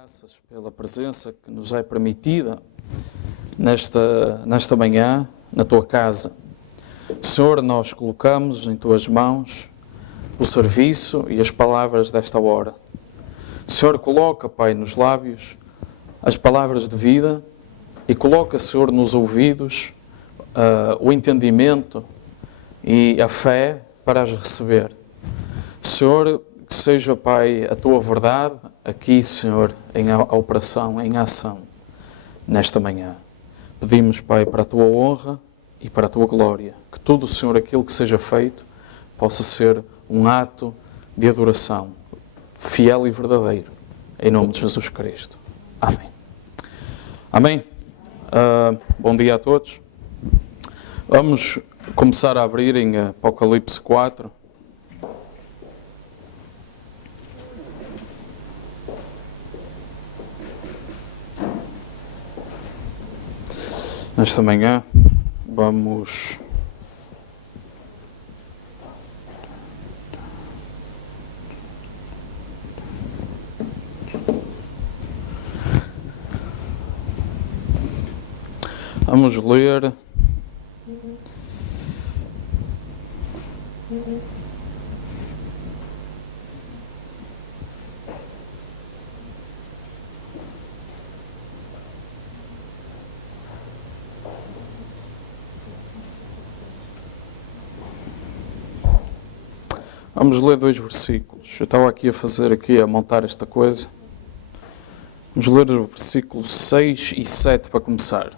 graças pela presença que nos é permitida nesta manhã, na tua casa. Senhor, nós colocamos em tuas mãos o serviço e as palavras desta hora. Senhor, coloca, Pai, nos lábios as palavras de vida e coloca, Senhor, nos ouvidos o entendimento e a fé para as receber. Senhor, que seja, Pai, a tua verdade aqui, Senhor, em operação, em ação, nesta manhã. Pedimos, Pai, para a tua honra e para a tua glória, que tudo, Senhor, aquilo que seja feito, possa ser um ato de adoração, fiel e verdadeiro, em nome de Jesus Cristo. Amém. Amém. Bom dia a todos. Vamos começar a abrir em Apocalipse 4. Nesta manhã vamos ler dois versículos. Eu estava aqui a montar esta coisa. Vamos ler o versículo 6 e 7 para começar.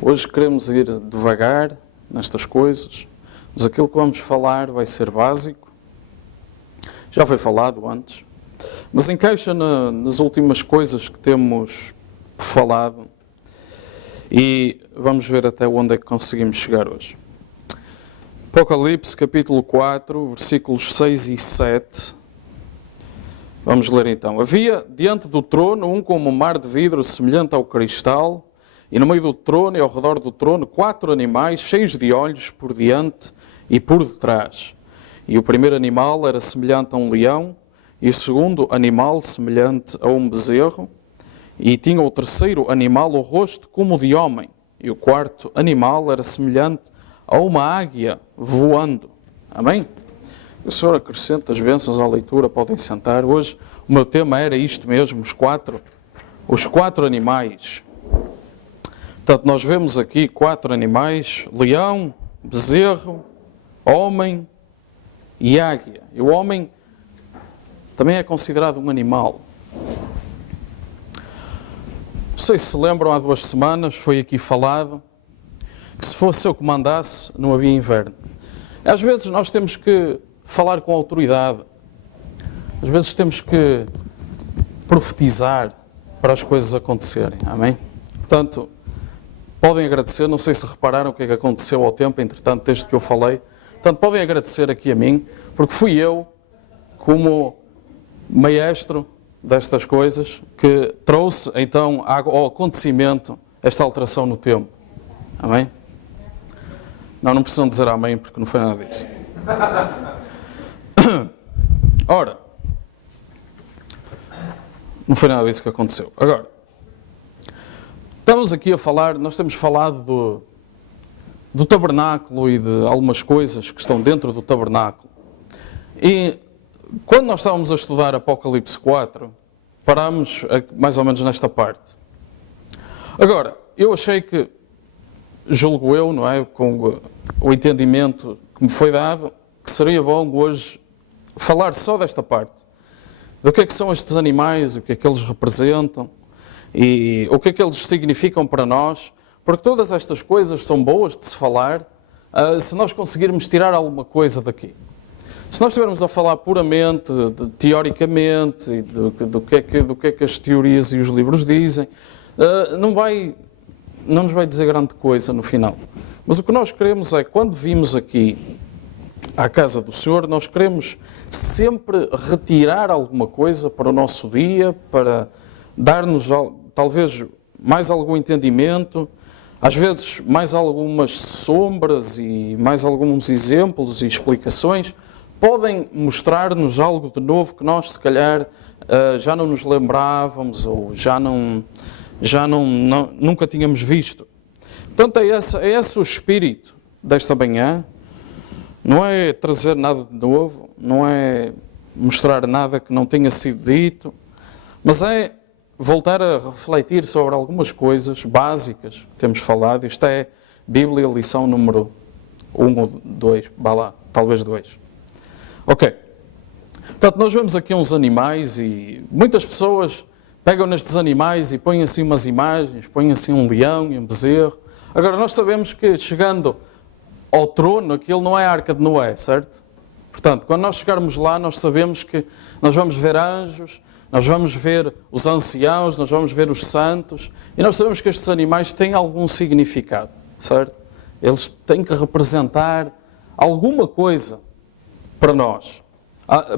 Hoje queremos ir devagar nestas coisas, mas aquilo que vamos falar vai ser básico. Já foi falado antes, mas encaixa nas últimas coisas que temos falado e vamos ver até onde é que conseguimos chegar hoje. Apocalipse capítulo 4, versículos 6 e 7. Vamos ler então. Havia diante do trono um como um mar de vidro semelhante ao cristal, e no meio do trono e ao redor do trono 4 animais cheios de olhos por diante e por detrás. E o primeiro animal era semelhante a um leão, e o segundo animal semelhante a um bezerro, e tinha o terceiro animal o rosto como de homem, e o quarto animal era semelhante a uma águia voando. Amém? O Senhor acrescenta as bênçãos à leitura, podem sentar. Hoje o meu tema era isto mesmo, os quatro animais. Portanto, nós vemos aqui 4 animais: leão, bezerro, homem e águia. E o homem também é considerado um animal. Não sei se se lembram, há 2 semanas foi aqui falado que se fosse eu que mandasse, não havia inverno. Às vezes nós temos que falar com autoridade. Às vezes temos que profetizar para as coisas acontecerem. Amém? Portanto, podem agradecer. Não sei se repararam o que é que aconteceu ao tempo, entretanto, desde que eu falei. Portanto, podem agradecer aqui a mim, porque fui eu, como maestro destas coisas, que trouxe, então, ao acontecimento esta alteração no tempo. Amém? Não precisam dizer amém, porque não foi nada disso. Ora, não foi nada disso que aconteceu. Agora, estamos aqui a falar, nós temos falado do tabernáculo e de algumas coisas que estão dentro do tabernáculo. E quando nós estávamos a estudar Apocalipse 4, parámos mais ou menos nesta parte. Agora, eu achei que, julgo eu, não é, com o entendimento que me foi dado, que seria bom hoje falar só desta parte. Do que é que são estes animais, o que é que eles representam e o que é que eles significam para nós, porque todas estas coisas são boas de se falar se nós conseguirmos tirar alguma coisa daqui. Se nós estivermos a falar puramente, teoricamente, do que é que as teorias e os livros dizem, não nos vai dizer grande coisa no final. Mas o que nós queremos é, quando vimos aqui à casa do Senhor, nós queremos sempre retirar alguma coisa para o nosso dia, para dar-nos talvez mais algum entendimento, às vezes mais algumas sombras e mais alguns exemplos e explicações, podem mostrar-nos algo de novo que nós, se calhar, já não nos lembrávamos ou nunca tínhamos visto. Portanto, é esse o espírito desta manhã. Não é trazer nada de novo, não é mostrar nada que não tenha sido dito, mas é voltar a refletir sobre algumas coisas básicas que temos falado. Isto é Bíblia, lição número 1 ou 2, vá lá, talvez 2. Ok. Portanto, nós vemos aqui uns animais e muitas pessoas pegam nestes animais e põem assim umas imagens, põem assim um leão e um bezerro. Agora, nós sabemos que chegando ao trono, aquilo não é a Arca de Noé, certo? Portanto, quando nós chegarmos lá, nós sabemos que nós vamos ver anjos, nós vamos ver os anciãos, nós vamos ver os santos, e nós sabemos que estes animais têm algum significado, certo? Eles têm que representar alguma coisa para nós.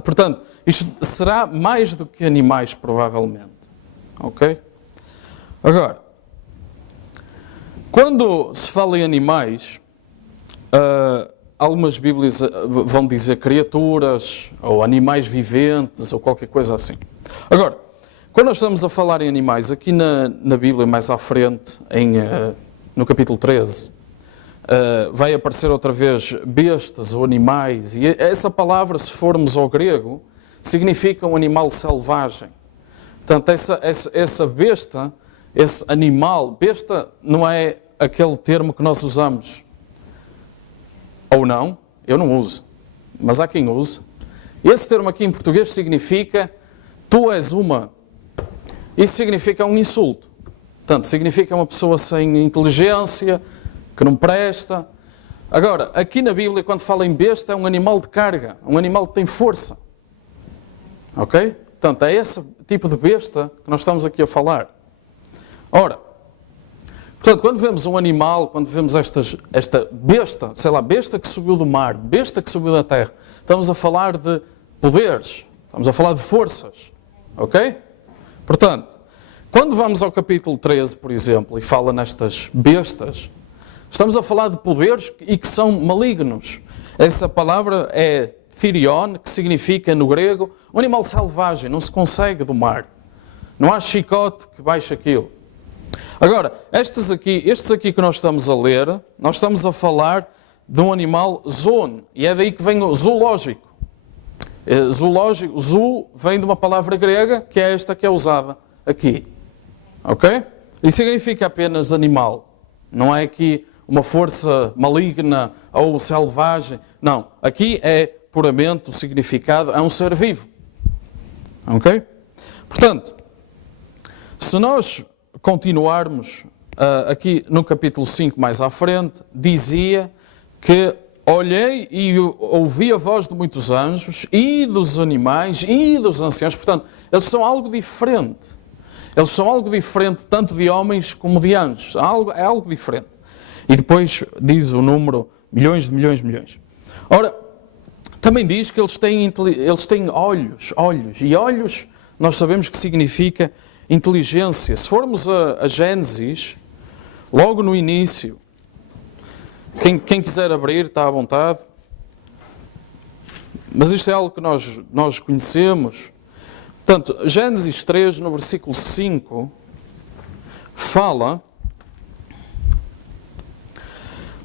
Portanto, isto será mais do que animais, provavelmente. Ok? Agora, quando se fala em animais, algumas Bíblias vão dizer criaturas, ou animais viventes, ou qualquer coisa assim. Agora, quando nós estamos a falar em animais, aqui na Bíblia, mais à frente, no capítulo 13, vai aparecer outra vez bestas ou animais, e essa palavra, se formos ao grego, significa um animal selvagem. Portanto, essa besta, esse animal, besta não é aquele termo que nós usamos. Ou não, eu não uso, mas há quem use. Esse termo aqui em português significa tu és uma. Isso significa um insulto. Portanto, significa uma pessoa sem inteligência, que não presta. Agora, aqui na Bíblia, quando fala em besta, é um animal de carga, um animal que tem força. Ok? Portanto, é esse tipo de besta que nós estamos aqui a falar. Ora, portanto, quando vemos um animal, quando vemos esta besta, sei lá, besta que subiu do mar, besta que subiu da terra, estamos a falar de poderes, estamos a falar de forças. Ok? Portanto, quando vamos ao capítulo 13, por exemplo, e fala nestas bestas, estamos a falar de poderes e que são malignos. Essa palavra é therion, que significa, no grego, um animal selvagem, não se consegue domar. Não há chicote que baixe aquilo. Agora, estes aqui que nós estamos a ler, nós estamos a falar de um animal zoon, e é daí que vem o zoológico. Zoológico, zoo vem de uma palavra grega, que é esta que é usada aqui. Ok? E significa apenas animal. Não é aqui uma força maligna ou selvagem. Não. Aqui é puramente o significado, é um ser vivo. Ok? Portanto, se nós continuarmos aqui no capítulo 5 mais à frente, dizia que olhei e ouvi a voz de muitos anjos e dos animais e dos anciãos. Portanto, eles são algo diferente. Eles são algo diferente tanto de homens como de anjos. É algo diferente. E depois diz o número milhões de milhões de milhões. Ora, também diz que eles têm olhos. E olhos nós sabemos que significa inteligência. Se formos a Gênesis, logo no início, quem quiser abrir está à vontade. Mas isto é algo que nós conhecemos. Portanto, Gênesis 3, no versículo 5, fala: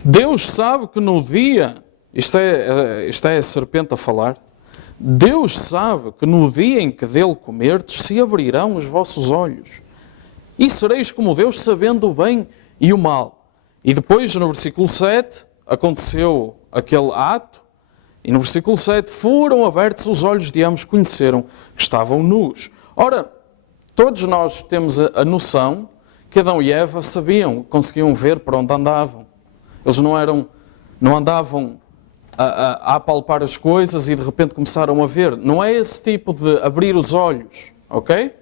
Deus sabe que no dia, isto é a serpente a falar, Deus sabe que no dia em que dele comerdes, se abrirão os vossos olhos, e sereis como Deus, sabendo o bem e o mal. E depois, no versículo 7, aconteceu aquele ato, e no versículo 7, foram abertos os olhos de ambos, conheceram que estavam nus. Ora, todos nós temos a noção que Adão e Eva sabiam, conseguiam ver para onde andavam. Eles não andavam a apalpar as coisas e de repente começaram a ver. Não é esse tipo de abrir os olhos, ok?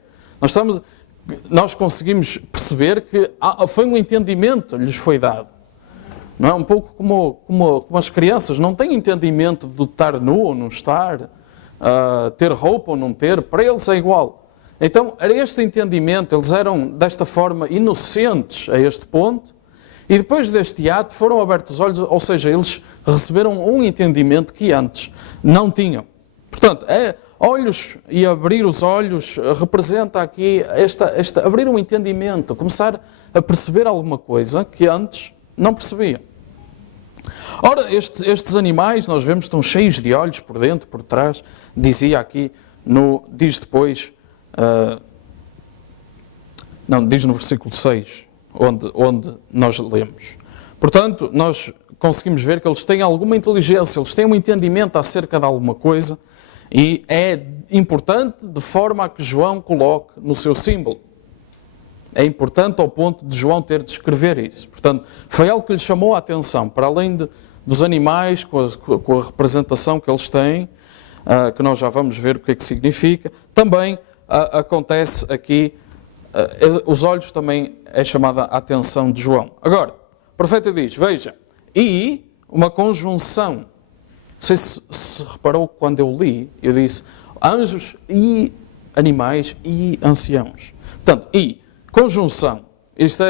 Nós conseguimos perceber que foi um entendimento que lhes foi dado. Não é um pouco como as crianças, não têm entendimento de estar nu ou não estar, ter roupa ou não ter, para eles é igual. Então, era este entendimento, eles eram desta forma inocentes a este ponto, e depois deste ato foram abertos os olhos, ou seja, eles receberam um entendimento que antes não tinham. Portanto, olhos e abrir os olhos representa aqui abrir um entendimento, começar a perceber alguma coisa que antes não percebia. Ora, estes animais, nós vemos, estão cheios de olhos por dentro, por trás. Dizia aqui, diz depois, diz no versículo 6, onde nós lemos. Portanto, nós conseguimos ver que eles têm alguma inteligência, eles têm um entendimento acerca de alguma coisa, e é importante de forma a que João coloque no seu símbolo. É importante ao ponto de João ter de escrever isso. Portanto, foi algo que lhe chamou a atenção, para além dos animais, com a representação que eles têm, que nós já vamos ver o que é que significa. Também acontece aqui, os olhos também é chamada a atenção de João. Agora, o profeta diz, veja, e uma conjunção. Não sei se reparou quando eu li, eu disse anjos e animais e anciãos. Portanto, e conjunção. Isto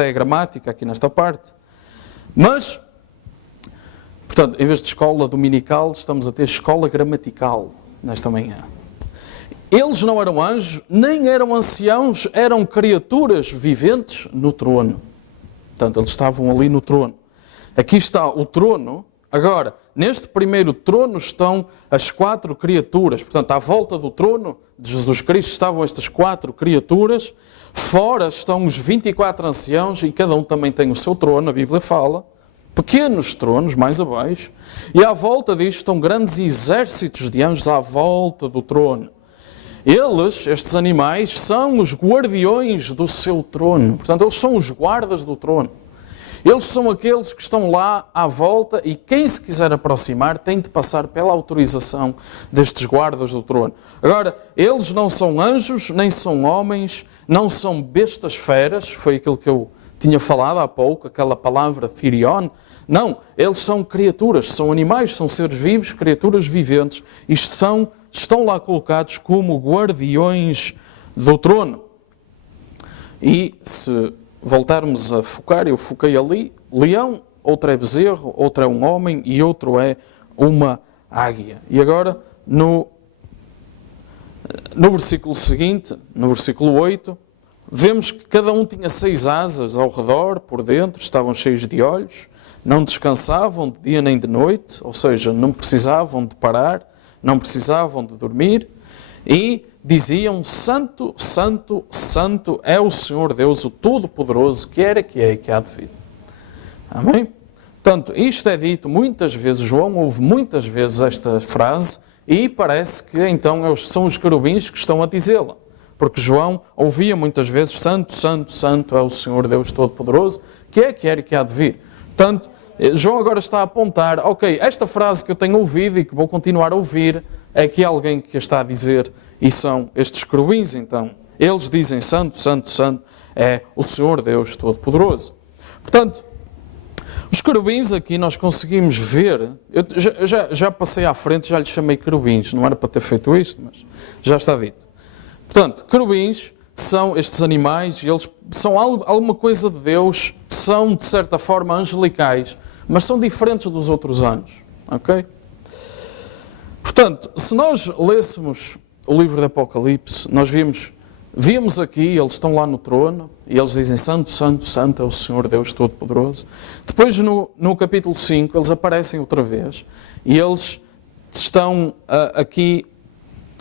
é gramática aqui nesta parte. Mas, portanto, em vez de escola dominical, estamos a ter escola gramatical nesta manhã. Eles não eram anjos, nem eram anciãos, eram criaturas viventes no trono. Portanto, eles estavam ali no trono. Aqui está o trono. Agora, neste primeiro trono estão as 4 criaturas. Portanto, à volta do trono de Jesus Cristo estavam estas 4 criaturas. Fora estão os 24 anciãos e cada um também tem o seu trono, a Bíblia fala. Pequenos tronos, mais abaixo. E à volta disto estão grandes exércitos de anjos à volta do trono. Eles, estes animais, são os guardiões do seu trono. Portanto, eles são os guardas do trono. Eles são aqueles que estão lá à volta e quem se quiser aproximar tem de passar pela autorização destes guardas do trono. Agora, eles não são anjos, nem são homens, não são bestas feras, foi aquilo que eu tinha falado há pouco, aquela palavra therion. Não, eles são criaturas, são animais, são seres vivos, criaturas viventes e estão lá colocados como guardiões do trono. E se voltarmos a focar, eu foquei ali, leão, outro é bezerro, outro é um homem e outro é uma águia. E agora, no versículo seguinte, no versículo 8, vemos que cada um tinha 6 asas ao redor, por dentro, estavam cheios de olhos, não descansavam de dia nem de noite, ou seja, não precisavam de parar, não precisavam de dormir, e diziam, Santo, Santo, Santo é o Senhor Deus, o Todo-Poderoso, que era, que é e que há de vir. Amém? Portanto, isto é dito muitas vezes, João ouve muitas vezes esta frase, e parece que então são os querubins que estão a dizê-la. Porque João ouvia muitas vezes, Santo, Santo, Santo é o Senhor Deus Todo-Poderoso, que é, que era e que há de vir. Portanto, João agora está a apontar, ok, esta frase que eu tenho ouvido e que vou continuar a ouvir, é que alguém que a está a dizer, e são estes querubins, então. Eles dizem, Santo, Santo, Santo é o Senhor Deus Todo-Poderoso. Portanto, os querubins aqui nós conseguimos ver, eu já passei à frente, já lhes chamei querubins, não era para ter feito isto, mas já está dito. Portanto, querubins são estes animais, e eles são alguma coisa de Deus, são de certa forma angelicais, mas são diferentes dos outros anjos, ok? Portanto, se nós lêssemos o livro do Apocalipse, nós víamos aqui, eles estão lá no trono, e eles dizem, Santo, Santo, Santo é o Senhor Deus Todo-Poderoso. Depois, no capítulo 5, eles aparecem outra vez, e eles estão aqui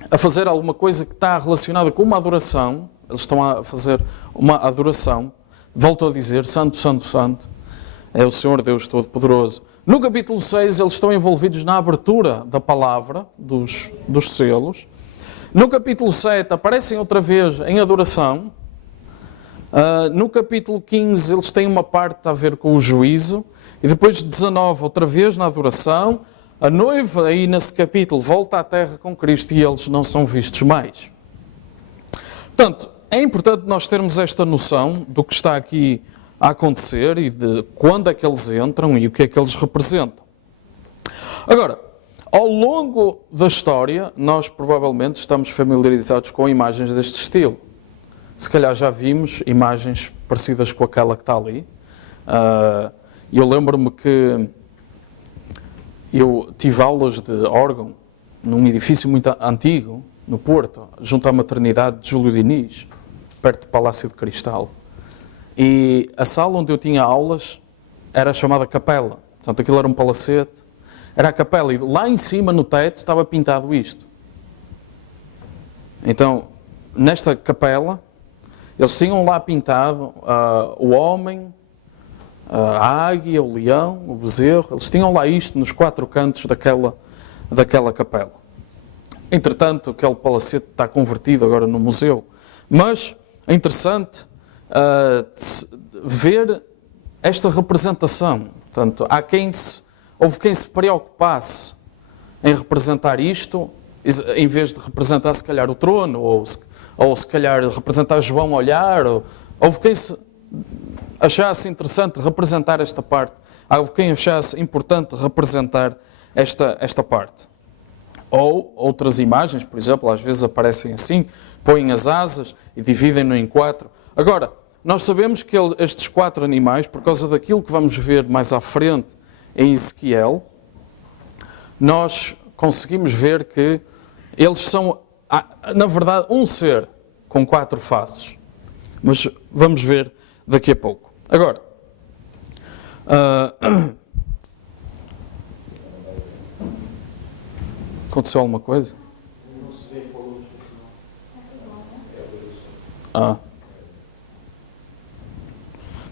a fazer alguma coisa que está relacionada com uma adoração. Eles estão a fazer uma adoração. Volto a dizer, Santo, Santo, Santo é o Senhor Deus Todo-Poderoso. No capítulo 6, eles estão envolvidos na abertura da palavra, dos selos. No capítulo 7, aparecem outra vez em adoração. No capítulo 15, eles têm uma parte a ver com o juízo. E depois 19, outra vez na adoração. A noiva, aí nesse capítulo, volta à terra com Cristo e eles não são vistos mais. Portanto, é importante nós termos esta noção do que está aqui a acontecer e de quando é que eles entram e o que é que eles representam. Agora, ao longo da história, nós provavelmente estamos familiarizados com imagens deste estilo. Se calhar já vimos imagens parecidas com aquela que está ali. Eu lembro-me que Eu tive aulas de órgão num edifício muito antigo, no Porto, junto à maternidade de Júlio Diniz, perto do Palácio de Cristal. E a sala onde eu tinha aulas era chamada capela. Portanto, aquilo era um palacete. Era a capela e lá em cima, no teto, estava pintado isto. Então, nesta capela, eles tinham lá pintado o homem, a águia, o leão, o bezerro. Eles tinham lá isto nos 4 cantos daquela capela. Entretanto, aquele palacete está convertido agora no museu. Mas é interessante ver esta representação. Portanto, houve quem se preocupasse em representar isto, em vez de representar se calhar o trono, ou se calhar representar João a olhar. Houve quem se achasse interessante representar esta parte. Houve quem achasse importante representar esta parte. Ou outras imagens, por exemplo, às vezes aparecem assim, põem as asas e dividem-no em 4. Agora, nós sabemos que estes 4 animais, por causa daquilo que vamos ver mais à frente em Ezequiel, nós conseguimos ver que eles são, na verdade, um ser com 4 faces. Mas vamos ver daqui a pouco. Agora, aconteceu alguma coisa?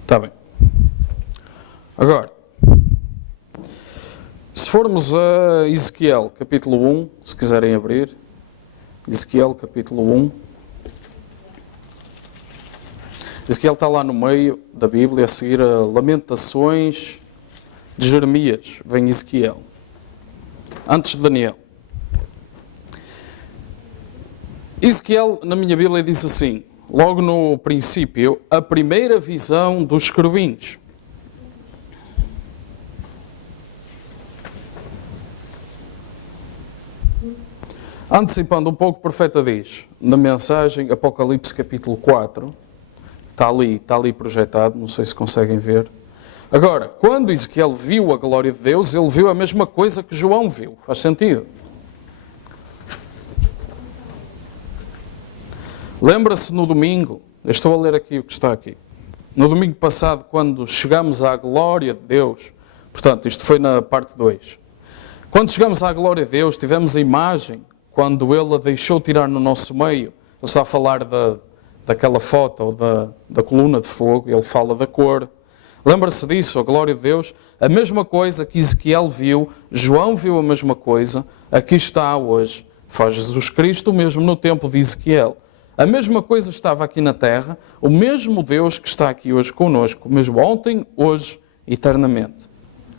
Está bem. Agora, se formos a Ezequiel, capítulo 1, se quiserem abrir, Ezequiel, capítulo 1. Ezequiel está lá no meio da Bíblia, a seguir a Lamentações de Jeremias, vem Ezequiel, antes de Daniel. Ezequiel, na minha Bíblia, diz assim, logo no princípio, a primeira visão dos querubins. Antecipando um pouco, o profeta diz, na mensagem, Apocalipse capítulo 4, está ali projetado, não sei se conseguem ver. Agora, quando Ezequiel viu a glória de Deus, ele viu a mesma coisa que João viu. Faz sentido? Lembra-se no domingo, eu estou a ler aqui o que está aqui. No domingo passado, quando chegamos à glória de Deus, portanto, isto foi na parte 2. Quando chegamos à glória de Deus, tivemos a imagem, quando Ele a deixou tirar no nosso meio. Ele está a falar daquela foto, ou da coluna de fogo, ele fala da cor. Lembra-se disso, a glória de Deus? A mesma coisa que Ezequiel viu, João viu a mesma coisa, aqui está hoje. Faz Jesus Cristo o mesmo no tempo de Ezequiel. A mesma coisa estava aqui na terra, o mesmo Deus que está aqui hoje connosco, o mesmo ontem, hoje, eternamente.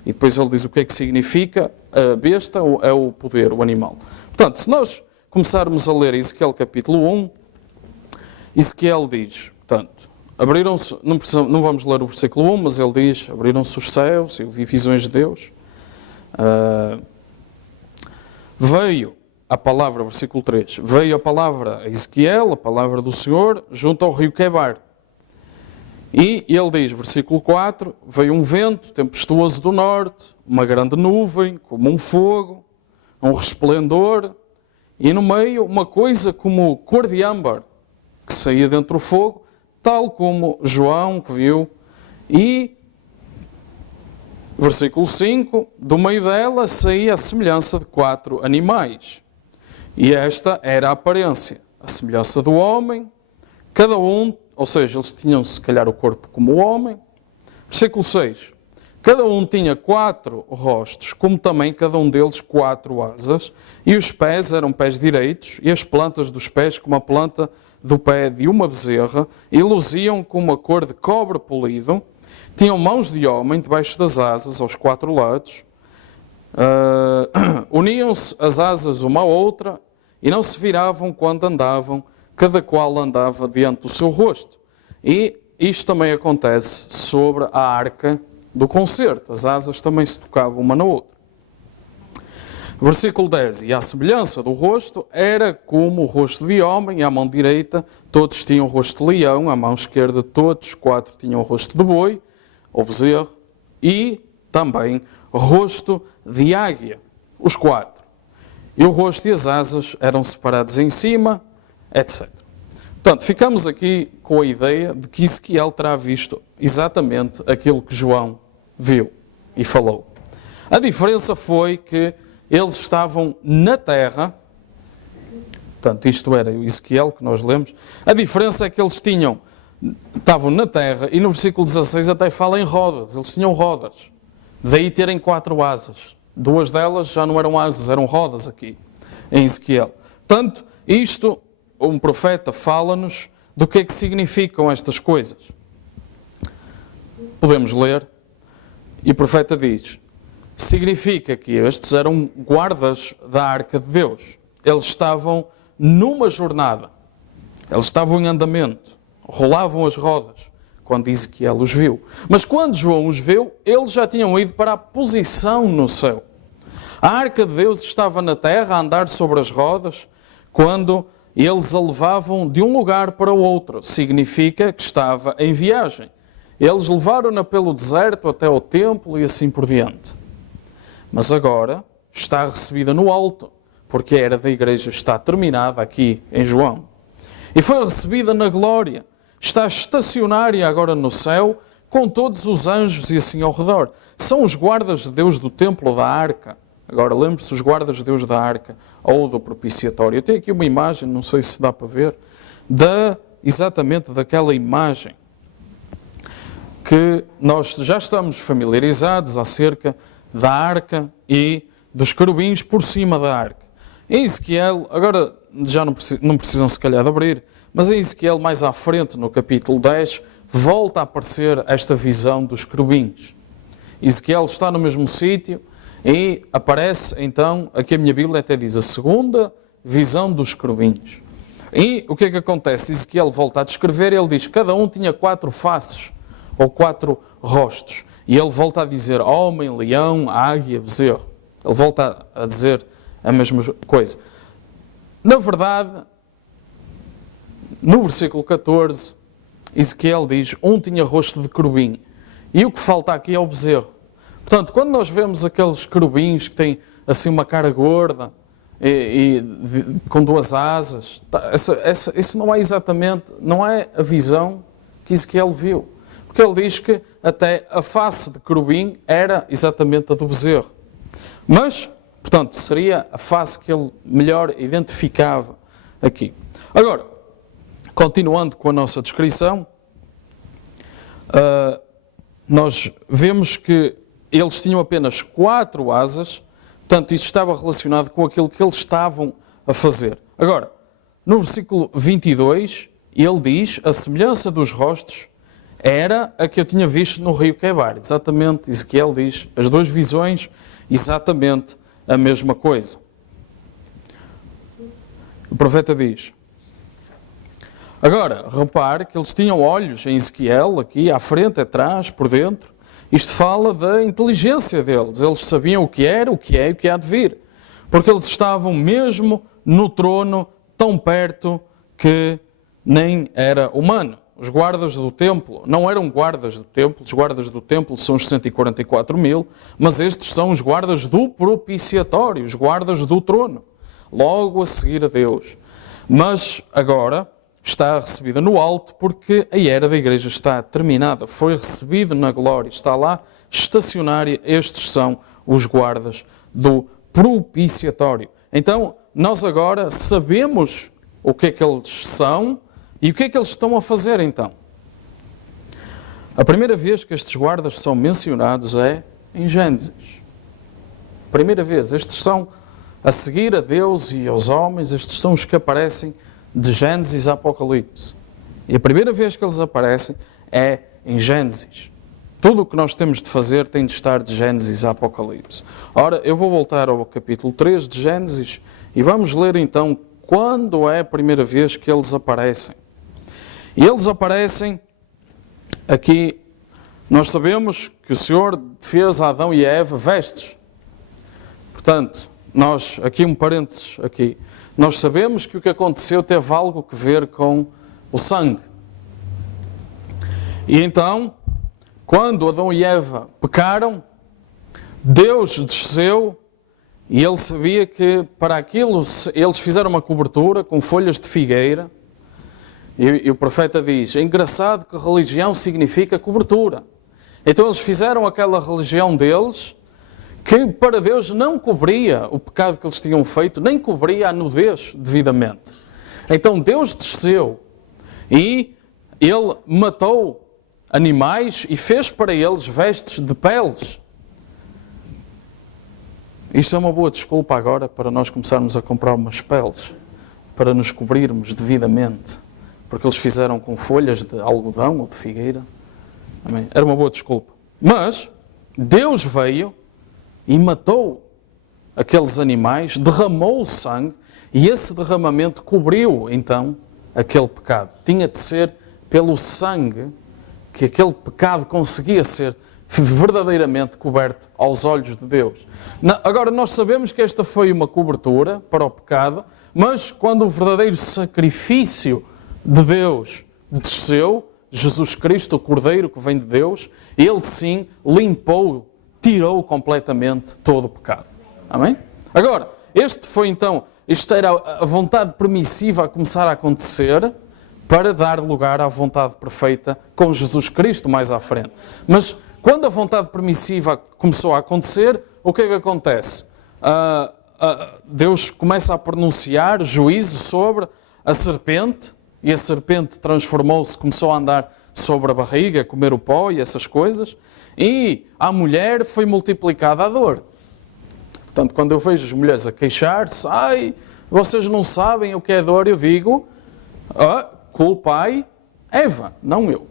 E depois ele diz o que é que significa a besta, é o poder, o animal. Portanto, se nós começarmos a ler Ezequiel capítulo 1, Ezequiel diz, portanto, abriram-se, não vamos ler o versículo 1, mas ele diz, abriram-se os céus, eu vi visões de Deus. Veio a palavra, versículo 3, veio a palavra a Ezequiel, a palavra do Senhor, junto ao rio Quebar. E ele diz, versículo 4, veio um vento tempestuoso do norte, uma grande nuvem, como um fogo, um resplendor, e no meio uma coisa como cor de âmbar, que saía dentro do fogo, tal como João viu, e, versículo 5, do meio dela saía a semelhança de 4 animais. E esta era a aparência, a semelhança do homem, cada um, ou seja, eles tinham se calhar o corpo como o homem. Versículo 6, cada um tinha 4 rostos, como também cada um deles 4 asas, e os pés eram pés direitos, e as plantas dos pés como a planta do pé de uma bezerra, e luziam com uma cor de cobre polido, tinham mãos de homem debaixo das asas, aos 4 lados, uniam-se as asas uma à outra, e não se viravam quando andavam, cada qual andava diante do seu rosto. E isto também acontece sobre a arca do concerto, as asas também se tocavam uma na outra. Versículo 10, e à semelhança do rosto, era como o rosto de homem, e à mão direita todos tinham o rosto de leão, à mão esquerda todos 4 tinham o rosto de boi, ou bezerro, e também rosto de águia, os 4. E o rosto e as asas eram separados em cima, etc. Portanto, ficamos aqui com a ideia de que Ezequiel terá visto exatamente aquilo que João viu e falou. A diferença foi que eles estavam na terra, portanto, isto era o Ezequiel que nós lemos. A diferença é que eles estavam na terra, e no versículo 16 até fala em rodas, eles tinham rodas. Daí terem 4 asas. 2 delas já não eram asas, eram rodas aqui, em Ezequiel. Portanto, isto, um profeta fala-nos do que é que significam estas coisas. Podemos ler, e o profeta diz, significa que estes eram guardas da arca de Deus. Eles estavam numa jornada, eles estavam em andamento, rolavam as rodas, quando Ezequiel os viu. Mas quando João os viu, eles já tinham ido para a posição no céu. A arca de Deus estava na terra a andar sobre as rodas, quando eles a levavam de um lugar para o outro. Significa que estava em viagem. Eles levaram-na pelo deserto até ao templo e assim por diante. Mas agora está recebida no alto, porque a era da igreja está terminada aqui em João. E foi recebida na glória. Está estacionária agora no céu, com todos os anjos e assim ao redor. São os guardas de Deus do templo da arca. Agora lembre-se, os guardas de Deus da arca ou do propiciatório. Eu tenho aqui uma imagem, não sei se dá para ver, exatamente daquela imagem que nós já estamos familiarizados acerca da arca e dos querubins por cima da arca. Em Ezequiel, agora já não precisam se calhar de abrir, mas em Ezequiel, mais à frente, no capítulo 10, volta a aparecer esta visão dos querubins. Ezequiel está no mesmo sítio e aparece, então, aqui a minha Bíblia até diz, a segunda visão dos querubins. E o que é que acontece? Ezequiel volta a descrever, ele diz que cada um tinha 4 faces, ou 4 rostos. E ele volta a dizer homem, leão, águia, bezerro. Ele volta a dizer a mesma coisa. Na verdade, no versículo 14, Ezequiel diz, um tinha rosto de querubim. E o que falta aqui é o bezerro. Portanto, quando nós vemos aqueles querubins que têm assim uma cara gorda com 2 asas, isso não é exatamente, não é a visão que Ezequiel viu. Porque ele diz que até a face de querubim era exatamente a do bezerro. Mas, portanto, seria a face que ele melhor identificava aqui. Agora, continuando com a nossa descrição, nós vemos que eles tinham apenas 4 asas, portanto, isto estava relacionado com aquilo que eles estavam a fazer. Agora, no versículo 22, ele diz, a semelhança dos rostos era a que eu tinha visto no rio Quebar. Exatamente, Ezequiel diz, as 2 visões, exatamente a mesma coisa. O profeta diz, agora, repare que eles tinham olhos em Ezequiel, aqui à frente, atrás, por dentro. Isto fala da inteligência deles. Eles sabiam o que era, o que é e o que há de vir. Porque eles estavam mesmo no trono, tão perto que nem era humano. Os guardas do templo não eram guardas do templo, os guardas do templo são os 144.000, mas estes são os guardas do propiciatório, os guardas do trono, logo a seguir a Deus. Mas agora está recebida no alto porque a era da igreja está terminada, foi recebido na glória, está lá estacionária, estes são os guardas do propiciatório. Então, nós agora sabemos o que é que eles são e o que é que eles estão a fazer então. A primeira vez que estes guardas são mencionados é em Gênesis. Primeira vez, estes são a seguir a Deus e aos homens, estes são os que aparecem de Gênesis a Apocalipse. E a primeira vez que eles aparecem é em Gênesis. Tudo o que nós temos de fazer tem de estar de Gênesis a Apocalipse. Ora, eu vou voltar ao capítulo 3 de Gênesis e vamos ler então quando é a primeira vez que eles aparecem. E eles aparecem aqui, nós sabemos que o Senhor fez a Adão e a Eva vestes. Portanto, aqui um parênteses aqui, nós sabemos que o que aconteceu teve algo a ver com o sangue. E então, quando Adão e Eva pecaram, Deus desceu e ele sabia que para aquilo eles fizeram uma cobertura com folhas de figueira. E o profeta diz, é engraçado que religião significa cobertura. Então eles fizeram aquela religião deles que para Deus não cobria o pecado que eles tinham feito, nem cobria a nudez devidamente. Então Deus desceu e ele matou animais e fez para eles vestes de peles. Isto é uma boa desculpa agora para nós começarmos a comprar umas peles, para nos cobrirmos devidamente, porque eles fizeram com folhas de algodão ou de figueira. Amém? Era uma boa desculpa. Mas Deus veio e matou aqueles animais, derramou o sangue e esse derramamento cobriu então aquele pecado. Tinha de ser pelo sangue que aquele pecado conseguia ser verdadeiramente coberto aos olhos de Deus. Agora, nós sabemos que esta foi uma cobertura para o pecado, mas quando o verdadeiro sacrifício de Deus desceu, Jesus Cristo, o Cordeiro que vem de Deus, ele sim limpou, tirou completamente todo o pecado. Amém? Agora, isto era a vontade permissiva a começar a acontecer para dar lugar à vontade perfeita com Jesus Cristo mais à frente. Mas quando a vontade permissiva começou a acontecer, o que é que acontece? Deus começa a pronunciar juízo sobre a serpente, e a serpente transformou-se, começou a andar sobre a barriga, a comer o pó e essas coisas, e a mulher foi multiplicada a dor. Portanto, quando eu vejo as mulheres a queixar-se, vocês não sabem o que é dor, eu digo, culpai Eva, não eu.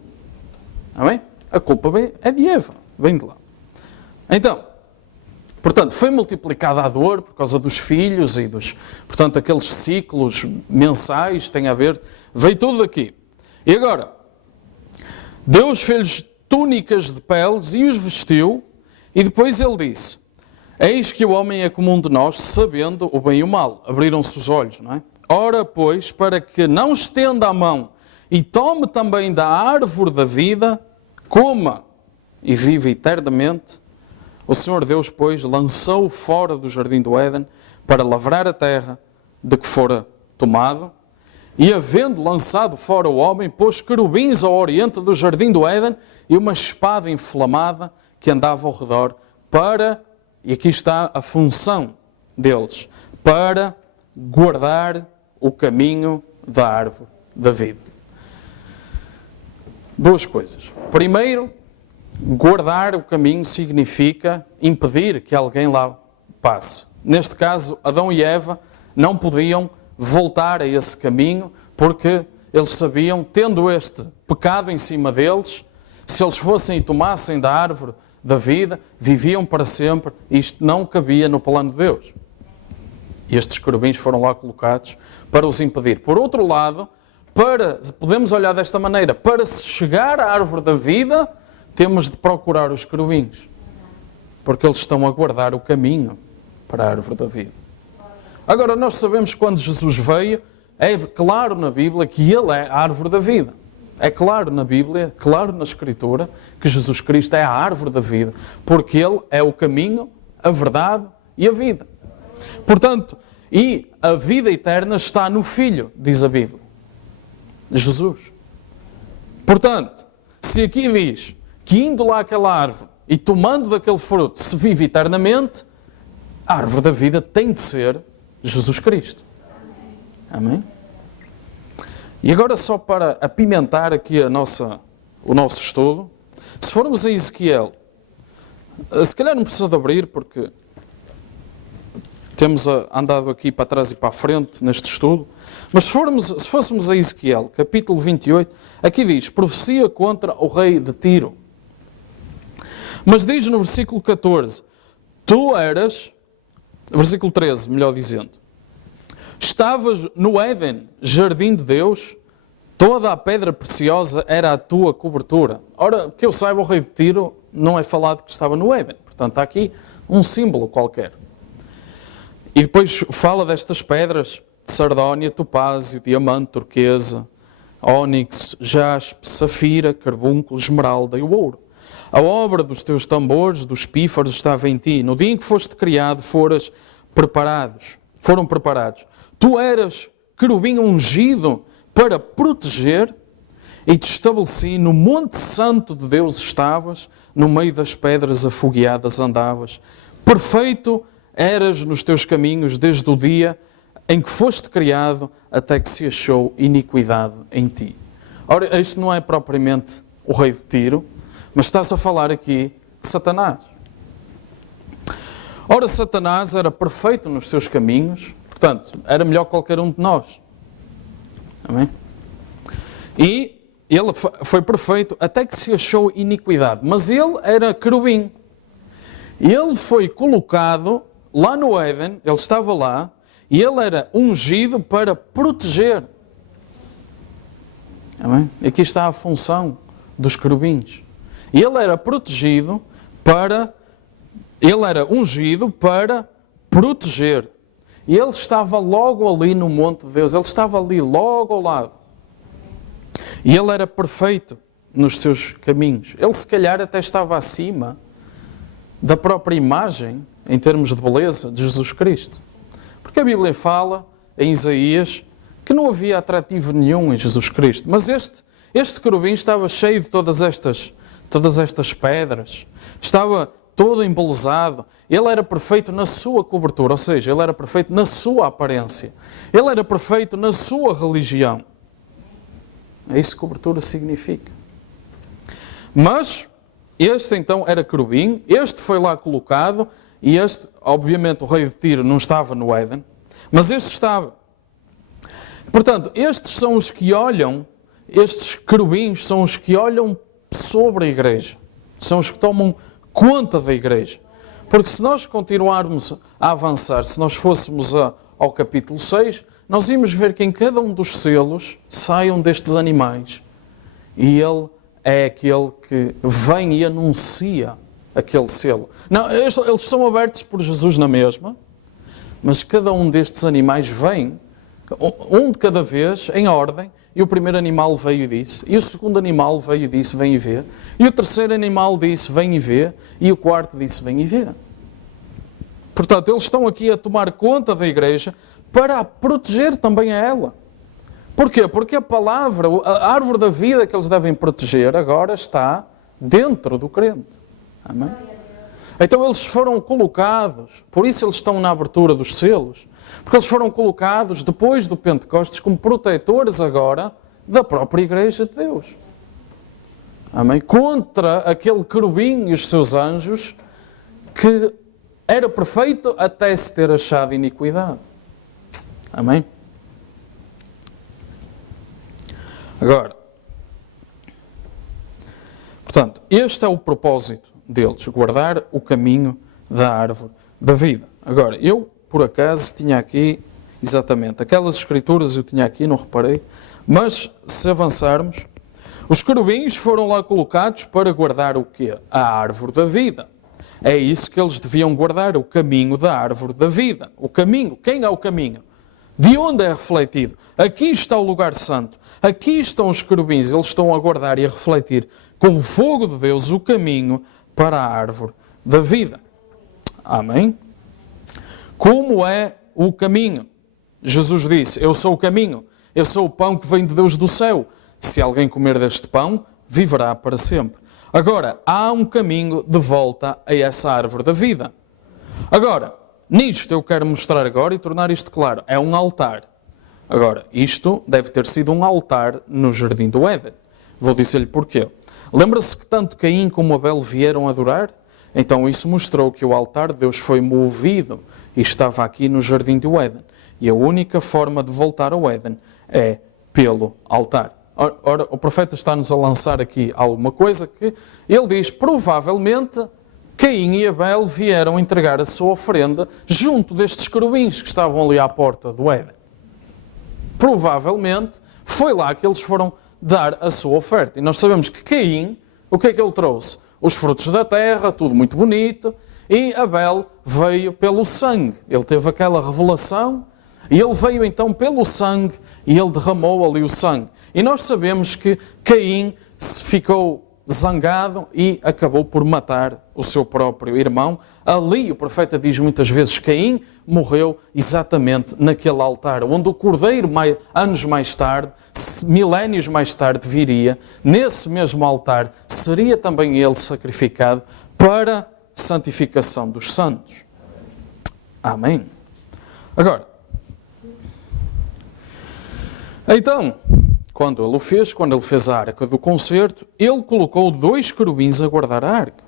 Amém? A culpa é de Eva, vem de lá. Então, portanto, foi multiplicada a dor por causa dos filhos e portanto, aqueles ciclos mensais têm a ver, veio tudo daqui. E agora, Deus fez túnicas de peles e os vestiu, e depois ele disse, eis que o homem é como um de nós, sabendo o bem e o mal. Abriram-se os olhos, não é? Ora, pois, para que não estenda a mão e tome também da árvore da vida, coma e vive eternamente, o Senhor Deus, pois, lançou-o fora do jardim do Éden para lavrar a terra de que fora tomado, e havendo lançado fora o homem, pôs querubins ao oriente do jardim do Éden e uma espada inflamada que andava ao redor para, e aqui está a função deles, para guardar o caminho da árvore da vida. Duas coisas. Primeiro, guardar o caminho significa impedir que alguém lá passe. Neste caso, Adão e Eva não podiam voltar a esse caminho porque eles sabiam, tendo este pecado em cima deles, se eles fossem e tomassem da árvore da vida, viviam para sempre. Isto não cabia no plano de Deus. E estes querubins foram lá colocados para os impedir. Por outro lado, podemos olhar desta maneira, para se chegar à árvore da vida, temos de procurar os querubins, porque eles estão a guardar o caminho para a árvore da vida. Agora, nós sabemos que quando Jesus veio, é claro na Bíblia que Ele é a árvore da vida. É claro na Bíblia, claro na Escritura, que Jesus Cristo é a árvore da vida, porque Ele é o caminho, a verdade e a vida. Portanto, e a vida eterna está no Filho, diz a Bíblia. Jesus. Portanto, se aqui diz que indo lá àquela árvore e tomando daquele fruto se vive eternamente, a árvore da vida tem de ser Jesus Cristo. Amém? E agora só para apimentar aqui o nosso estudo, se formos a Ezequiel, se calhar não precisa de abrir porque temos andado aqui para trás e para a frente neste estudo, mas se fôssemos a Ezequiel, capítulo 28, aqui diz, profecia contra o rei de Tiro. Mas diz no versículo 14, tu eras, versículo 13, melhor dizendo, estavas no Éden, jardim de Deus, toda a pedra preciosa era a tua cobertura. Ora, que eu saiba, o rei de Tiro não é falado que estava no Éden. Portanto, há aqui um símbolo qualquer. E depois fala destas pedras, de sardónia, topázio, diamante, turquesa, ónix, jaspe, safira, carbúnculo, esmeralda e o ouro. A obra dos teus tambores, dos pífaros, estava em ti. No dia em que foste criado, foram preparados. Tu eras querubim ungido para proteger, e te estabeleci no monte santo de Deus estavas, no meio das pedras afogueadas andavas. Perfeito eras nos teus caminhos desde o dia em que foste criado até que se achou iniquidade em ti. Ora, este não é propriamente o rei de Tiro, mas está-se a falar aqui de Satanás. Ora, Satanás era perfeito nos seus caminhos, portanto, era melhor que qualquer um de nós. Amém? E ele foi perfeito até que se achou iniquidade. Mas ele era querubim. Ele foi colocado lá no Éden, ele estava lá, e ele era ungido para proteger. Amém? Aqui está a função dos querubins. Ele era protegido ele era ungido para proteger. E ele estava logo ali no monte de Deus, ele estava ali logo ao lado. E ele era perfeito nos seus caminhos. Ele se calhar até estava acima da própria imagem, em termos de beleza, de Jesus Cristo. Porque a Bíblia fala, em Isaías, que não havia atrativo nenhum em Jesus Cristo. Mas este querubim estava cheio de todas estas pedras. Estava todo embelezado. Ele era perfeito na sua cobertura, ou seja, ele era perfeito na sua aparência. Ele era perfeito na sua religião. É isso que cobertura significa. Mas este então era querubim, este foi lá colocado, e este, obviamente o rei de Tiro não estava no Éden, mas este estava. Portanto, estes são os que olham, estes querubins são os que olham sobre a igreja, são os que tomam conta da igreja. Porque se nós continuarmos a avançar, se nós fôssemos ao capítulo 6, nós íamos ver que em cada um dos selos saiam destes animais. E ele é aquele que vem e anuncia aquele selo. Não, eles são abertos por Jesus na mesma, mas cada um destes animais vem, um de cada vez, em ordem, e o primeiro animal veio e disse, e o segundo animal veio e disse, vem e vê, e o terceiro animal disse, vem e vê, e o quarto disse, vem e vê. Portanto, eles estão aqui a tomar conta da igreja para a proteger também a ela. Porquê? Porque a palavra, a árvore da vida que eles devem proteger agora está dentro do crente. Amém? Então eles foram colocados, por isso eles estão na abertura dos selos, porque eles foram colocados depois do Pentecostes como protetores agora da própria igreja de Deus. Amém? Contra aquele querubim e os seus anjos que era perfeito até se ter achado iniquidade. Amém? Agora, portanto, este é o propósito deles, guardar o caminho da árvore da vida. Agora, eu, por acaso, tinha aqui, exatamente, aquelas escrituras eu tinha aqui, não reparei, mas se avançarmos, os querubins foram lá colocados para guardar o quê? A árvore da vida. É isso que eles deviam guardar, o caminho da árvore da vida. O caminho, quem é o caminho? De onde é refletido? Aqui está o lugar santo. Aqui estão os querubins. Eles estão a guardar e a refletir com o fogo de Deus o caminho para a árvore da vida. Amém? Como é o caminho? Jesus disse, eu sou o caminho. Eu sou o pão que vem de Deus do céu. Se alguém comer deste pão, viverá para sempre. Agora, há um caminho de volta a essa árvore da vida. Agora, nisto eu quero mostrar agora e tornar isto claro. É um altar. Agora, isto deve ter sido um altar no jardim do Éden. Vou dizer-lhe porquê. Lembra-se que tanto Caim como Abel vieram adorar? Então isso mostrou que o altar de Deus foi movido e estava aqui no jardim do Éden. E a única forma de voltar ao Éden é pelo altar. Ora, o profeta está-nos a lançar aqui alguma coisa que ele diz, provavelmente Caim e Abel vieram entregar a sua oferenda junto destes querubins que estavam ali à porta do Éden. Provavelmente foi lá que eles foram dar a sua oferta. E nós sabemos que Caim, o que é que ele trouxe? Os frutos da terra, tudo muito bonito, e Abel veio pelo sangue. Ele teve aquela revelação, e ele veio então pelo sangue, e ele derramou ali o sangue. E nós sabemos que Caim ficou zangado e acabou por matar o seu próprio irmão. Ali o profeta diz muitas vezes que Caim morreu exatamente naquele altar, onde o cordeiro anos mais tarde, milénios mais tarde, viria. Nesse mesmo altar seria também ele sacrificado para santificação dos santos. Amém. Agora, então, quando ele fez a arca do concerto, ele colocou 2 querubins a guardar a arca.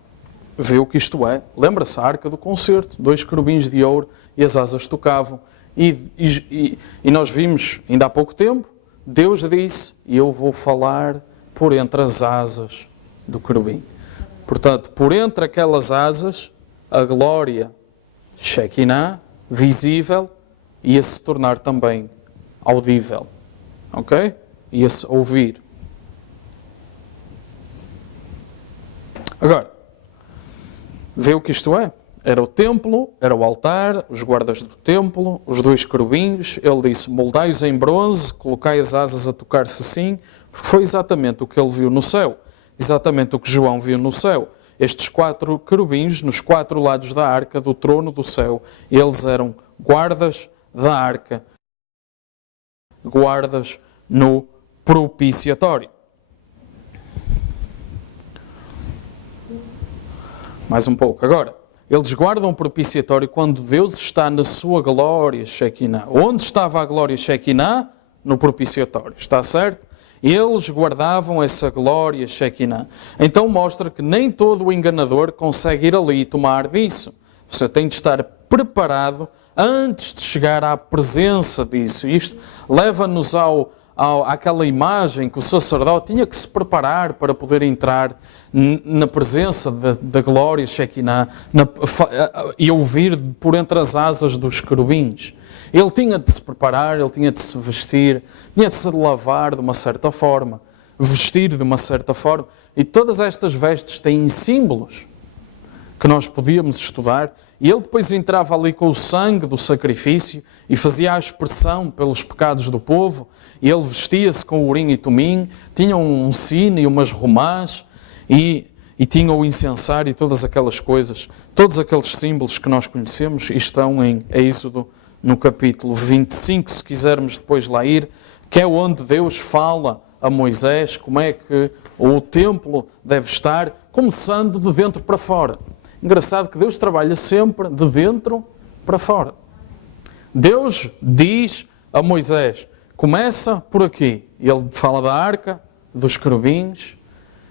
Vê o que isto é. Lembra-se a arca do concerto, 2 querubins de ouro e as asas tocavam. E nós vimos, ainda há pouco tempo, Deus disse, eu vou falar por entre as asas do querubim. Portanto, por entre aquelas asas, a glória Shekinah, visível, ia se tornar também audível. Ok? Ia-se ouvir. Agora, vê o que isto é. Era o templo, era o altar, os guardas do templo, os 2 querubins. Ele disse, moldai-os em bronze, colocai as asas a tocar-se assim, porque foi exatamente o que ele viu no céu. Exatamente o que João viu no céu. Estes 4 querubins, nos 4 lados da arca, do trono do céu, eles eram guardas da arca, guardas no propiciatório. Mais um pouco. Agora, eles guardam o propiciatório quando Deus está na sua glória Shekinah. Onde estava a glória Shekinah? No propiciatório. Está certo? Eles guardavam essa glória Shekinah. Então mostra que nem todo o enganador consegue ir ali e tomar disso. Você tem de estar preparado antes de chegar à presença disso. Isto leva-nos àquela imagem que o sacerdote tinha que se preparar para poder entrar na presença da glória Shekinah e ouvir por entre as asas dos querubins. Ele tinha de se preparar, ele tinha de se vestir, tinha de se lavar de uma certa forma, vestir de uma certa forma. E todas estas vestes têm símbolos que nós podíamos estudar. E ele depois entrava ali com o sangue do sacrifício e fazia a expressão pelos pecados do povo. E ele vestia-se com o urim e tumim, tinha um sino e umas romãs e tinha o incensário e todas aquelas coisas. Todos aqueles símbolos que nós conhecemos estão em Êxodo, no capítulo 25, se quisermos depois lá ir, que é onde Deus fala a Moisés como é que o templo deve estar, começando de dentro para fora. Engraçado que Deus trabalha sempre de dentro para fora. Deus diz a Moisés, começa por aqui. Ele fala da arca, dos querubins,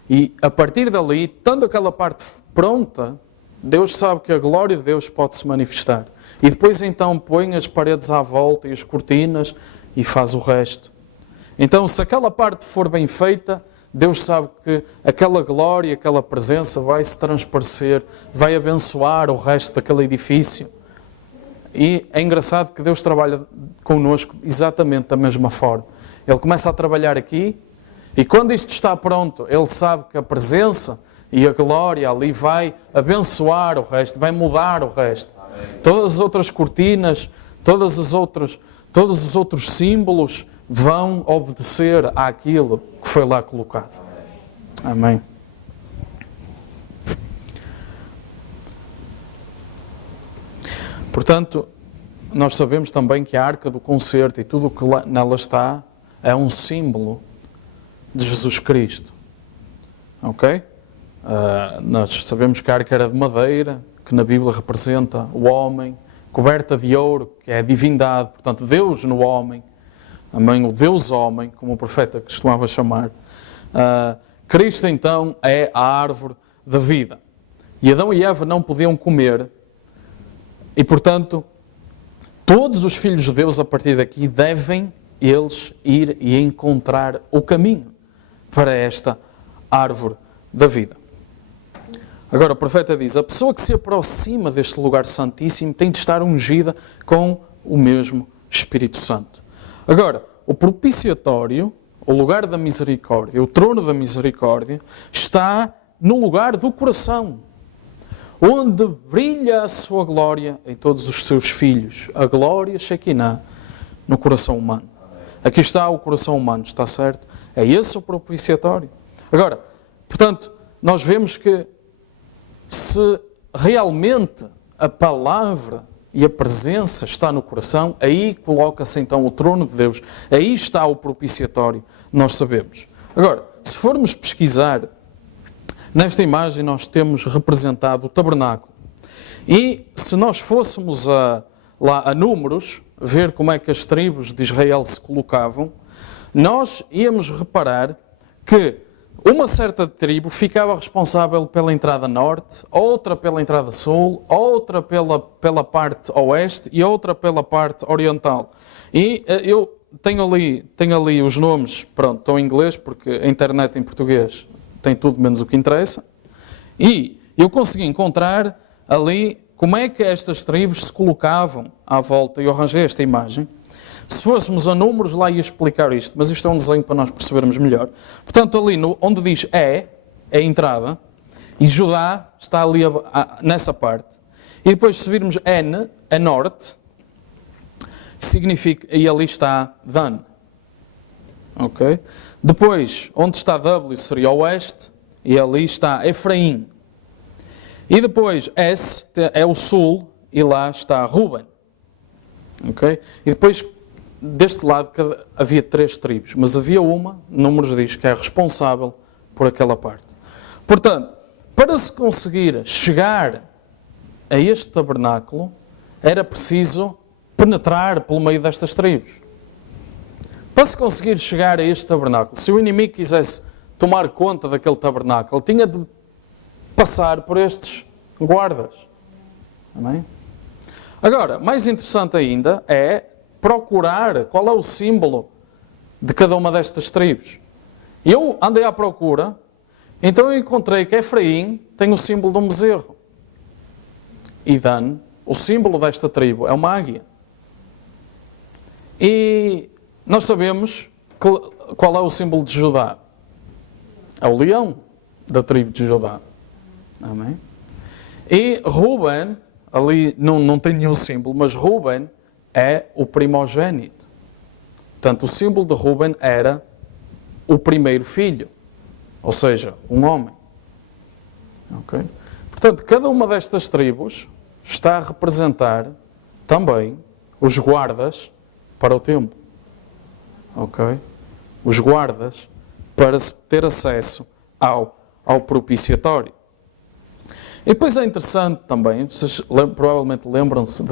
e a partir dali, estando aquela parte pronta, Deus sabe que a glória de Deus pode se manifestar. E depois então põe as paredes à volta e as cortinas e faz o resto. Então, se aquela parte for bem feita, Deus sabe que aquela glória, aquela presença vai se transparecer, vai abençoar o resto daquele edifício. E é engraçado que Deus trabalha connosco exatamente da mesma forma. Ele começa a trabalhar aqui e quando isto está pronto, Ele sabe que a presença e a glória ali vai abençoar o resto, vai mudar o resto. Todas as outras cortinas, todos os outros símbolos vão obedecer àquilo que foi lá colocado. Amém. Portanto, nós sabemos também que a Arca do Concerto e tudo o que nela está é um símbolo de Jesus Cristo. Ok? Nós sabemos que a Arca era de madeira, que na Bíblia representa o homem, coberta de ouro, que é a divindade, portanto, Deus no homem. Amém? O Deus homem, como o profeta costumava chamar. Cristo, então, é a árvore da vida. E Adão e Eva não podiam comer. E, portanto, todos os filhos de Deus, a partir daqui, devem eles ir e encontrar o caminho para esta árvore da vida. Agora, o profeta diz, a pessoa que se aproxima deste lugar santíssimo tem de estar ungida com o mesmo Espírito Santo. Agora, o propiciatório, o lugar da misericórdia, o trono da misericórdia, está no lugar do coração, onde brilha a sua glória em todos os seus filhos. A glória Shekinah no coração humano. Aqui está o coração humano, está certo? É esse o propiciatório. Agora, portanto, nós vemos que se realmente a palavra e a presença está no coração, aí coloca-se então o trono de Deus, aí está o propiciatório, nós sabemos. Agora, se formos pesquisar, nesta imagem nós temos representado o tabernáculo. E se nós fôssemos lá a Números, ver como é que as tribos de Israel se colocavam, nós íamos reparar que uma certa tribo ficava responsável pela entrada norte, outra pela entrada sul, outra pela parte oeste e outra pela parte oriental. E eu tenho ali os nomes, pronto, estão em inglês, porque a internet em português tem tudo menos o que interessa. E eu consegui encontrar ali como é que estas tribos se colocavam à volta. Eu arranjei esta imagem. Se fôssemos a Números, lá ia explicar isto, mas isto é um desenho para nós percebermos melhor. Portanto, ali onde diz é a entrada, e Judá está ali nessa parte. E depois, se virmos N, a norte, significa, e ali está Dan. Ok? Depois, onde está W seria o oeste, e ali está Efraim. E depois S é o sul, e lá está Ruben. Ok? E depois, deste lado havia 3 tribos, mas havia uma, Números diz, que é responsável por aquela parte. Portanto, para se conseguir chegar a este tabernáculo, era preciso penetrar pelo meio destas tribos. Para se conseguir chegar a este tabernáculo, se o inimigo quisesse tomar conta daquele tabernáculo, tinha de passar por estes guardas. Amém? Agora, mais interessante ainda é procurar qual é o símbolo de cada uma destas tribos. Eu andei à procura, então eu encontrei que Efraim tem o símbolo de um bezerro. E Dan, o símbolo desta tribo, é uma águia. E nós sabemos qual é o símbolo de Judá. É o leão da tribo de Judá. Amém? E Ruben, ali não tem nenhum símbolo, mas Ruben é o primogênito. Portanto, o símbolo de Ruben era o primeiro filho, ou seja, um homem. Okay? Portanto, cada uma destas tribos está a representar também os guardas para o templo. Okay? Os guardas para ter acesso ao propiciatório. E depois é interessante também, vocês provavelmente lembram-se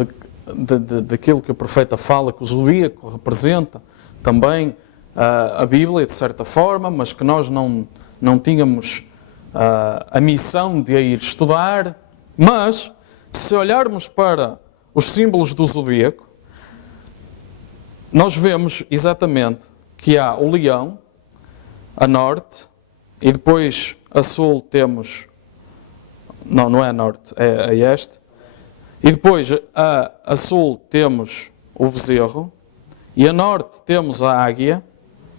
daquilo que o profeta fala, que o zodíaco representa também a Bíblia, de certa forma, mas que nós não tínhamos a missão de a ir estudar. Mas, se olharmos para os símbolos do zodíaco, nós vemos exatamente que há o leão, a norte, e depois a sul temos... Não é a norte, é a este. E depois a sul temos o bezerro, e a norte temos a águia,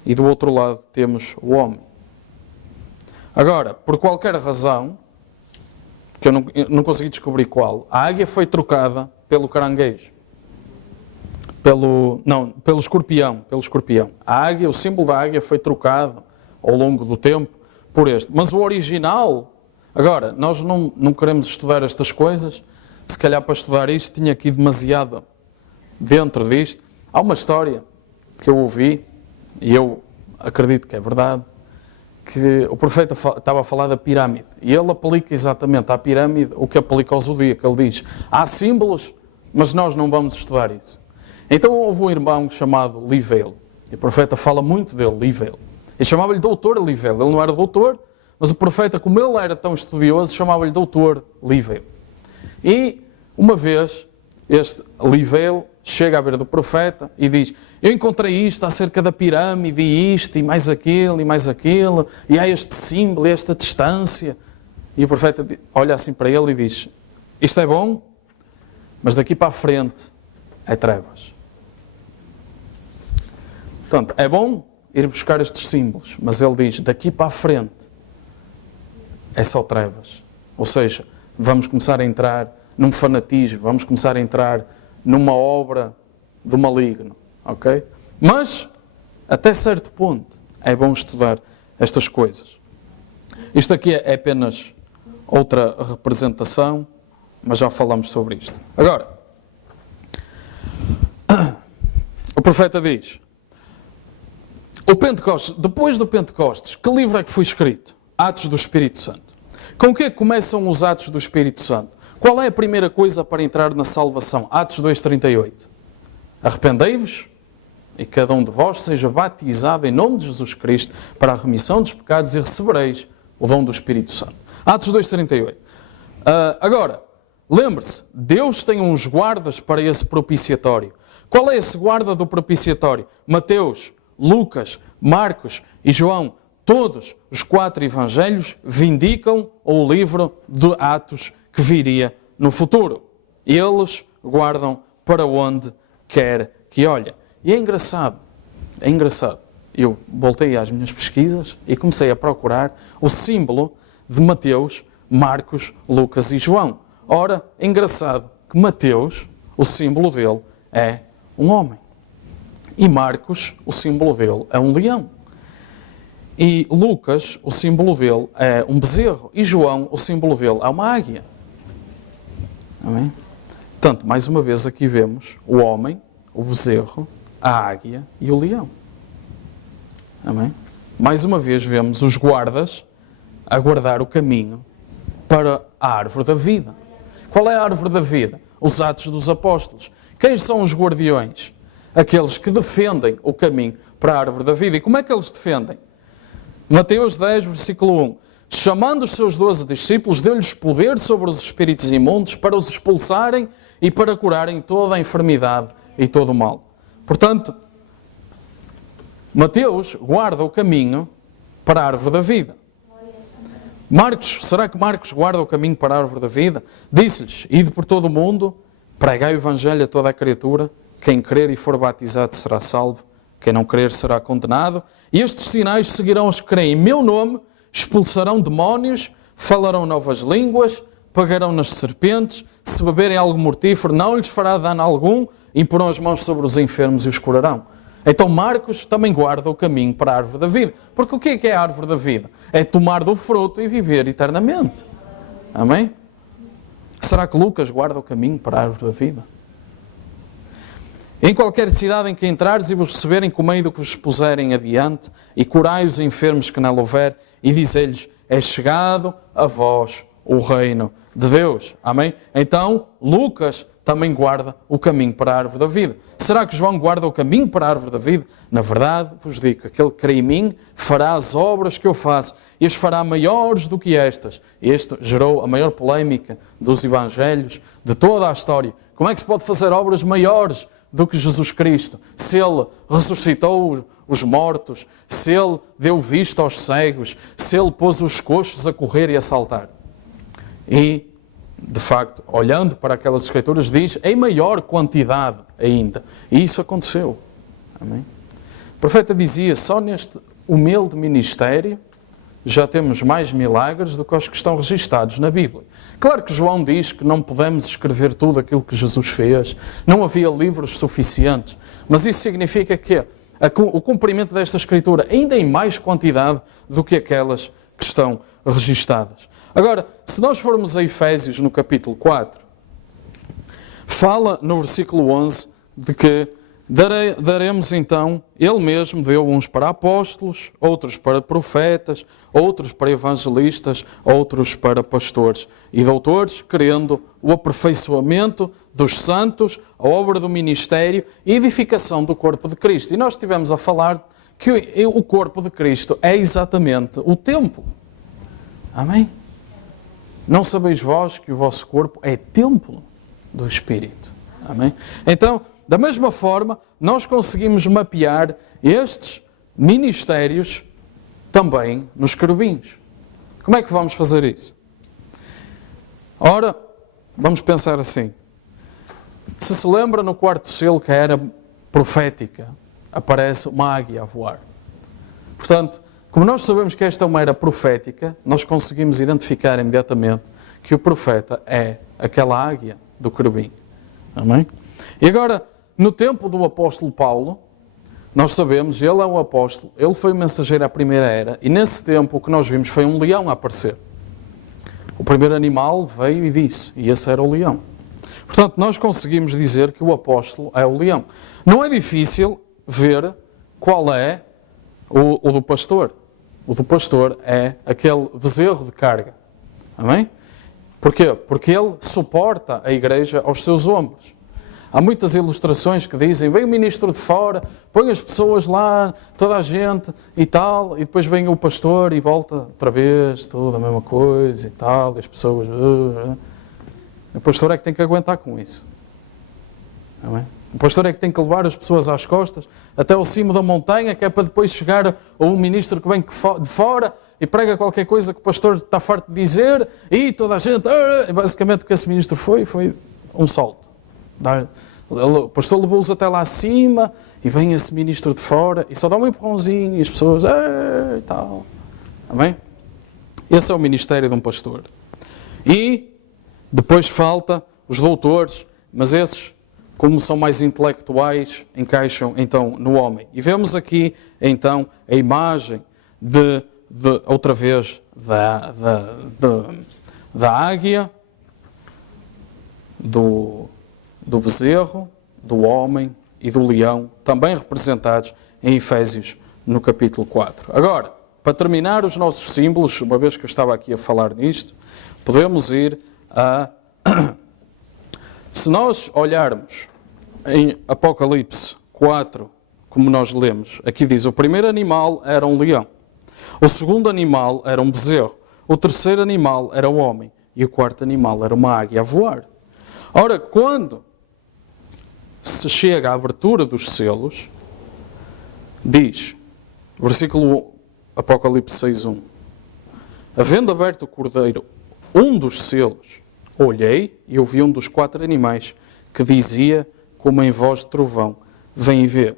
e do outro lado temos o homem. Agora, por qualquer razão, que eu não consegui descobrir qual, a águia foi trocada pelo caranguejo. Pelo escorpião. A águia, o símbolo da águia foi trocado ao longo do tempo por este. Mas o original... Agora, nós não queremos estudar estas coisas. Se calhar para estudar isto tinha aqui demasiado dentro disto. Há uma história que eu ouvi, e eu acredito que é verdade, que o profeta estava a falar da pirâmide. E ele aplica exatamente à pirâmide o que aplica ao zodíaco. Ele diz, há símbolos, mas nós não vamos estudar isso. Então houve um irmão chamado Livale. E o profeta fala muito dele, Livale. E chamava-lhe doutor Livale. Ele não era doutor, mas o profeta, como ele era tão estudioso, chamava-lhe doutor Livale. E uma vez, este Livale chega à beira do profeta e diz, eu encontrei isto acerca da pirâmide, e isto, e mais aquilo, e há este símbolo, e esta distância. E o profeta olha assim para ele e diz, isto é bom, mas daqui para a frente é trevas. Portanto, é bom ir buscar estes símbolos, mas ele diz, daqui para a frente é só trevas. Ou seja, vamos começar a entrar num fanatismo, vamos começar a entrar numa obra do maligno, ok? Mas, até certo ponto, é bom estudar estas coisas. Isto aqui é apenas outra representação, mas já falamos sobre isto. Agora, o profeta diz, o Pentecostes, depois do Pentecostes, que livro é que foi escrito? Atos do Espírito Santo. Com o que é que começam os Atos do Espírito Santo? Qual é a primeira coisa para entrar na salvação? Atos 2,38. Arrependei-vos e cada um de vós seja batizado em nome de Jesus Cristo para a remissão dos pecados e recebereis o dom do Espírito Santo. Atos 2,38. Agora, lembre-se, Deus tem uns guardas para esse propiciatório. Qual é esse guarda do propiciatório? Mateus, Lucas, Marcos e João. Todos os 4 evangelhos vindicam o livro de Atos que viria no futuro. Eles guardam para onde quer que olhe. E é engraçado. Eu voltei às minhas pesquisas e comecei a procurar o símbolo de Mateus, Marcos, Lucas e João. Ora, é engraçado que Mateus, o símbolo dele é um homem. E Marcos, o símbolo dele é um leão. E Lucas, o símbolo dele é um bezerro. E João, o símbolo dele é uma águia. Amém? Portanto, mais uma vez aqui vemos o homem, o bezerro, a águia e o leão. Amém? Mais uma vez vemos os guardas a guardar o caminho para a árvore da vida. Qual é a árvore da vida? Os Atos dos Apóstolos. Quem são os guardiões? Aqueles que defendem o caminho para a árvore da vida. E como é que eles defendem? Mateus 10, versículo 1. Chamando os seus 12 discípulos, deu-lhes poder sobre os espíritos imundos para os expulsarem e para curarem toda a enfermidade e todo o mal. Portanto, Mateus guarda o caminho para a árvore da vida. Marcos, será que Marcos guarda o caminho para a árvore da vida? Disse-lhes, ide por todo o mundo, pregai o evangelho a toda a criatura, quem crer e for batizado será salvo, quem não crer será condenado. E estes sinais seguirão os que creem em meu nome, expulsarão demónios, falarão novas línguas, pegarão nas serpentes, se beberem algo mortífero não lhes fará dano algum, imporão as mãos sobre os enfermos e os curarão. Então Marcos também guarda o caminho para a árvore da vida. Porque o que é a árvore da vida? É tomar do fruto e viver eternamente. Amém? Será que Lucas guarda o caminho para a árvore da vida? Em qualquer cidade em que entrares e vos receberem, comei do que vos puserem adiante, e curai os enfermos que nela houver, e dizei-lhes, é chegado a vós o reino de Deus. Amém? Então, Lucas também guarda o caminho para a árvore da vida. Será que João guarda o caminho para a árvore da vida? Na verdade, vos digo, aquele que crê em mim fará as obras que eu faço, e as fará maiores do que estas. Este gerou a maior polémica dos evangelhos, de toda a história. Como é que se pode fazer obras maiores do que Jesus Cristo? Se Ele ressuscitou os mortos, se Ele deu vista aos cegos, se Ele pôs os coxos a correr e a saltar. E, de facto, olhando para aquelas Escrituras, diz em maior quantidade ainda. E isso aconteceu. Amém? O profeta dizia, só neste humilde ministério já temos mais milagres do que os que estão registados na Bíblia. Claro que João diz que não podemos escrever tudo aquilo que Jesus fez, não havia livros suficientes, mas isso significa que o cumprimento desta Escritura ainda em mais quantidade do que aquelas que estão registadas. Agora, se nós formos a Efésios no capítulo 4, fala no versículo 11 de que daremos então, Ele mesmo deu uns para apóstolos, outros para profetas, outros para evangelistas, outros para pastores e doutores, querendo o aperfeiçoamento dos santos, a obra do ministério e a edificação do corpo de Cristo. E nós estivemos a falar que o corpo de Cristo é exatamente o templo. Amém? Não sabeis vós que o vosso corpo é templo do Espírito. Amém? Então, da mesma forma, nós conseguimos mapear estes ministérios também nos querubins. Como é que vamos fazer isso? Ora, vamos pensar assim. Se lembra no quarto selo que era profética, aparece uma águia a voar. Portanto, como nós sabemos que esta é uma era profética, nós conseguimos identificar imediatamente que o profeta é aquela águia do querubim. Amém? E agora, no tempo do apóstolo Paulo, Nós sabemos, ele é um apóstolo, ele foi o mensageiro à primeira era, e nesse tempo o que nós vimos foi um leão a aparecer. O primeiro animal veio e disse, e esse era o leão. Portanto, nós conseguimos dizer que o apóstolo é o leão. Não é difícil ver qual é o do pastor. O do pastor é aquele bezerro de carga. Amém? Porquê? Porque ele suporta a igreja aos seus ombros. Há muitas ilustrações que dizem, vem o ministro de fora, põe as pessoas lá, toda a gente e tal, e depois vem o pastor e volta outra vez, tudo a mesma coisa e tal, e as pessoas... O pastor é que tem que aguentar com isso. Amém? O pastor é que tem que levar as pessoas às costas até ao cimo da montanha, que é para depois chegar um ministro que vem de fora e prega qualquer coisa que o pastor está farto de dizer e toda a gente... E basicamente o que esse ministro foi um salto. O pastor levou-os até lá acima e vem esse ministro de fora e só dá um empurrãozinho e as pessoas e tal. Amém? Esse é o ministério de um pastor. E depois falta os doutores, mas esses, como são mais intelectuais, encaixam então no homem. E vemos aqui então a imagem de outra vez da águia, do bezerro, do homem e do leão, também representados em Efésios no capítulo 4. Agora, para terminar os nossos símbolos, uma vez que eu estava aqui a falar nisto, podemos ir a... Se nós olharmos em Apocalipse 4, como nós lemos, aqui diz, o primeiro animal era um leão, o segundo animal era um bezerro, o terceiro animal era o homem e o quarto animal era uma águia a voar. Ora, quando se chega à abertura dos selos, diz, versículo Apocalipse 6.1, havendo aberto o cordeiro um dos selos, olhei e ouvi um dos 4 animais que dizia, como em voz de trovão, vem e vê.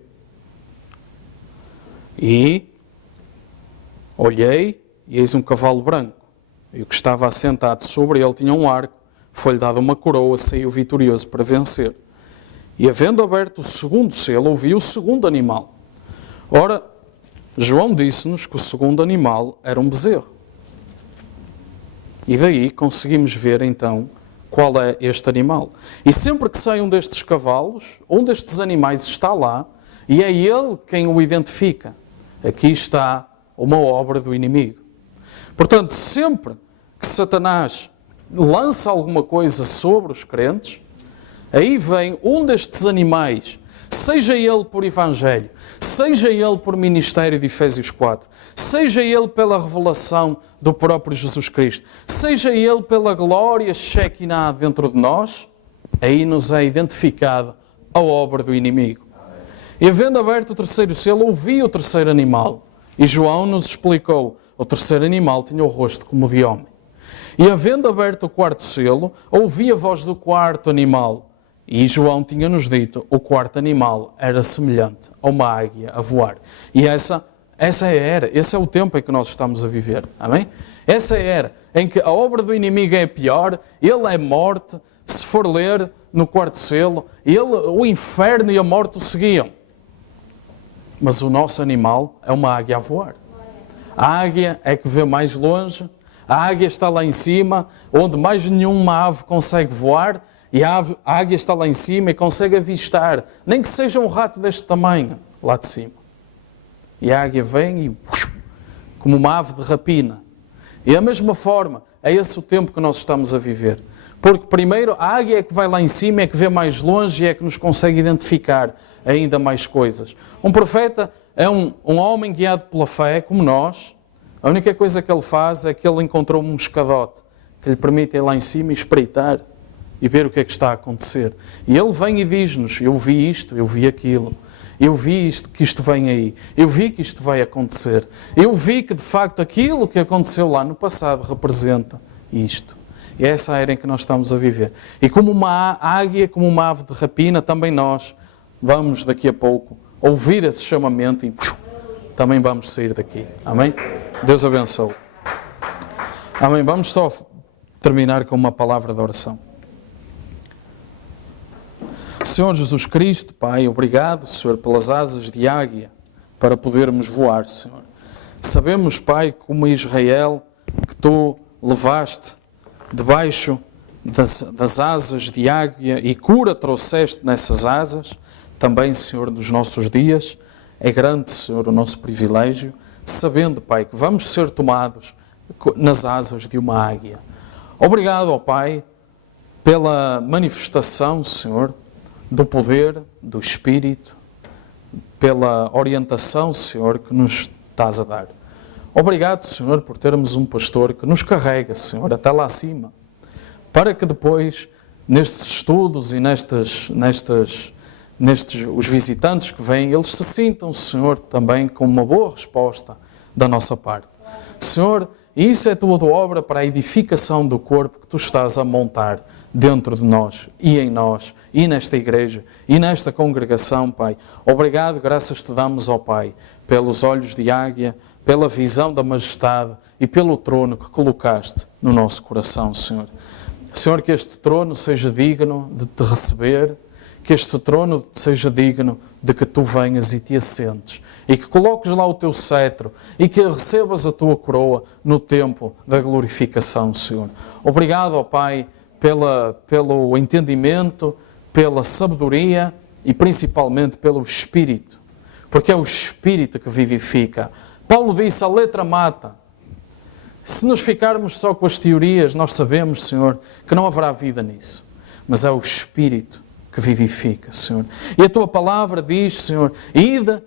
E olhei e eis um cavalo branco, e o que estava assentado sobre ele tinha um arco, foi-lhe dada uma coroa, saiu vitorioso para vencer. E havendo aberto o segundo selo, ouvi o segundo animal. Ora, João disse-nos que o segundo animal era um bezerro. E daí conseguimos ver então qual é este animal. E sempre que sai um destes cavalos, um destes animais está lá, e é ele quem o identifica. Aqui está uma obra do inimigo. Portanto, sempre que Satanás lança alguma coisa sobre os crentes, aí vem um destes animais, seja ele por evangelho, seja ele por ministério de Efésios 4, seja ele pela revelação do próprio Jesus Cristo, seja ele pela glória Shekinah dentro de nós, aí nos é identificado a obra do inimigo. E havendo aberto o terceiro selo, ouvi o terceiro animal, e João nos explicou, o terceiro animal tinha o rosto como de homem. E havendo aberto o quarto selo, ouvi a voz do quarto animal. E João tinha-nos dito, o quarto animal era semelhante a uma águia a voar. E essa é a era, esse é o tempo em que nós estamos a viver. Amém? Essa é a era em que a obra do inimigo é pior, ele é morte. Se for ler no quarto selo, o inferno e a morte o seguiam. Mas o nosso animal é uma águia a voar. A águia é que vê mais longe, a águia está lá em cima, onde mais nenhuma ave consegue voar, e a águia está lá em cima e consegue avistar, nem que seja um rato deste tamanho, lá de cima. E a águia vem e, como uma ave de rapina. E da mesma forma, é esse o tempo que nós estamos a viver. Porque primeiro, a águia é que vai lá em cima, é que vê mais longe e é que nos consegue identificar ainda mais coisas. Um profeta é um homem guiado pela fé, como nós. A única coisa que ele faz é que ele encontrou um escadote que lhe permite ir lá em cima e espreitar e ver o que é que está a acontecer. E ele vem e diz-nos, eu vi isto, eu vi aquilo, eu vi isto, que isto vem aí, eu vi que isto vai acontecer, eu vi que de facto aquilo que aconteceu lá no passado representa isto. E é essa a era em que nós estamos a viver. E como uma águia, como uma ave de rapina, também nós vamos daqui a pouco ouvir esse chamamento e também vamos sair daqui. Amém? Deus abençoe. Amém. Vamos só terminar com uma palavra de oração. Senhor Jesus Cristo, Pai, obrigado, Senhor, pelas asas de águia para podermos voar, Senhor. Sabemos, Pai, como Israel, que Tu levaste debaixo das asas de águia e cura trouxeste nessas asas, também, Senhor, nos nossos dias. É grande, Senhor, o nosso privilégio, sabendo, Pai, que vamos ser tomados nas asas de uma águia. Obrigado, ó Pai, pela manifestação, Senhor, do poder, do Espírito, pela orientação, Senhor, que nos estás a dar. Obrigado, Senhor, por termos um pastor que nos carrega, Senhor, até lá acima, para que depois, nestes estudos e os visitantes que vêm, eles se sintam, Senhor, também com uma boa resposta da nossa parte. Senhor, isso é Tua obra para a edificação do corpo que Tu estás a montar dentro de nós e em nós e nesta igreja e nesta congregação, Pai. Obrigado, graças Te damos, ó Pai, pelos olhos de águia, pela visão da majestade e pelo trono que colocaste no nosso coração, Senhor. Senhor, que este trono seja digno de Te receber, que este trono seja digno de que Tu venhas e Te assentes e que coloques lá o Teu cetro e que recebas a Tua coroa no tempo da glorificação, Senhor. Obrigado, ó Pai, pelo entendimento, pela sabedoria e principalmente pelo Espírito, porque é o Espírito que vivifica. Paulo disse, a letra mata. Se nos ficarmos só com as teorias, nós sabemos, Senhor, que não haverá vida nisso, mas é o Espírito que vivifica, Senhor. E a Tua palavra diz, Senhor, ide,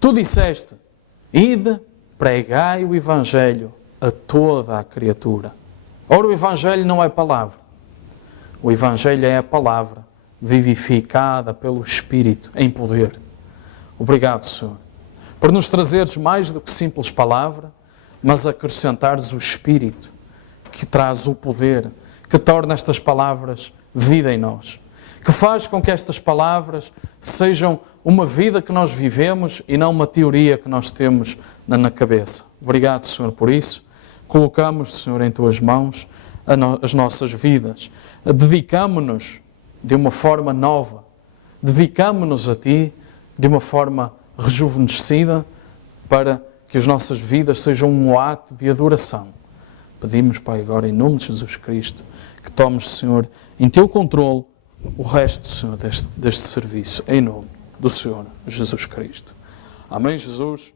Tu disseste, ide, pregai o Evangelho a toda a criatura. Ora, o Evangelho não é palavra. O Evangelho é a palavra vivificada pelo Espírito em poder. Obrigado, Senhor, por nos trazeres mais do que simples palavra, mas acrescentares o Espírito que traz o poder, que torna estas palavras vida em nós, que faz com que estas palavras sejam uma vida que nós vivemos e não uma teoria que nós temos na cabeça. Obrigado, Senhor, por isso. Colocamos, Senhor, em Tuas mãos as nossas vidas. Dedicamo-nos de uma forma nova. Dedicamo-nos a Ti de uma forma rejuvenescida para que as nossas vidas sejam um ato de adoração. Pedimos, Pai, agora em nome de Jesus Cristo, que tomes, Senhor, em Teu controle o resto, Senhor, deste serviço, em nome do Senhor Jesus Cristo. Amém, Jesus.